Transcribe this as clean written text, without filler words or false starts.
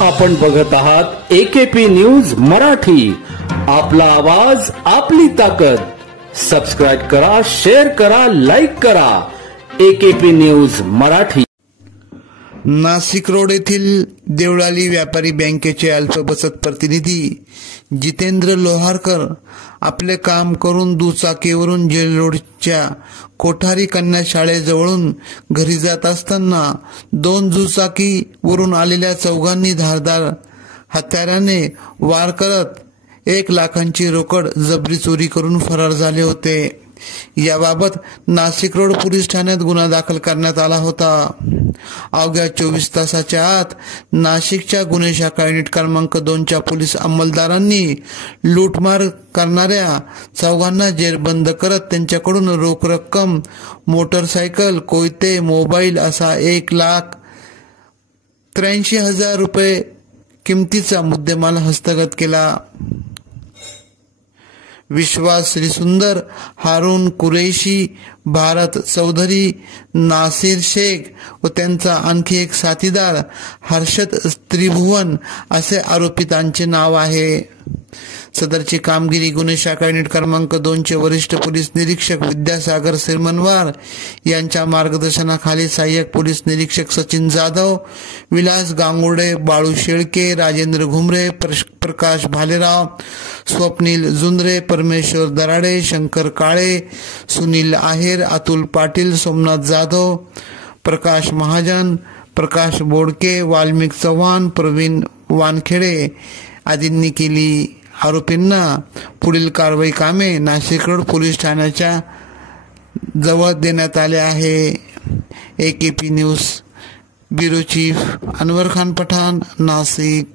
आपण बघत आहात AKP न्यूज मराठी, आपला आवाज आपली ताकद। सबस्क्राइब करा, शेअर करा, लाईक करा। AKP news Marathi. Nashik road येथील देवळाली व्यापारी बँकेचे अल्पबचत प्रतिनिधी जितेंद्र लोहारकर आपले काम करून दुचाकीवरून जेल रोडच्या कोठारी कन्या शाळेजवळून घरी जात असताना दोन दुचाकीवरून आलेल्या चौघांनी धारदार हत्याराने वार करत 1 लाखांची रोकड जबरी चोरी करून फरार झाले होते। याबाबत नाशिक रोड पोलीस ठाण्यात गुन्हा दाखल करण्यात आला होता। अवघ्या 24 तासाच्या आत नाशिकच्या गुन्हे शाखा युनिट क्रमांक 2च्या पोलीस अंमलदारांनी लूटमार करणाऱ्या चौघांना जेरबंद करत त्यांच्याकडून रोख रक्कम, मोटरसायकल, कोयते, मोबाईल असा 1,83,000 रुपये किमतीचा मुद्देमाल हस्तगत केला। विश्वास श्रीसुंदर, हारून कुरैशी, भारत चौधरी, नासिर शेख व त्यांचा आणखी एक साथीदार हर्षद त्रिभुवन असे आरोपितांचे नाव आहे। सदरची कामगिरी गुन्हे शाखा युनिट क्रमांक 2चे वरिष्ठ पोलीस निरीक्षक विद्यासागर सिरमनवार यांच्या मार्गदर्शनाखाली सहाय्यक पोलीस निरीक्षक सचिन जाधव, विलास गांगुर्डे, बाळू शेळके, राजेंद्र घुमरे, प्रकाश भालेराव, स्वप्नील जुंद्रे, परमेश्वर दराडे, शंकर काळे, सुनील आहेर, अतुल पाटील, सोमनाथ जाधव, प्रकाश महाजन, प्रकाश बोडके, वाल्मिक चव्हाण, प्रवीण वानखेडे आदींनी केली। आरोपींना पुढील कारवाई कामे नाशिक रोड पोलीस ठाण्याच्या जवळ देण्यात आले आहे। AKP news bureau chief Anwar Khan Pathan, Nashik.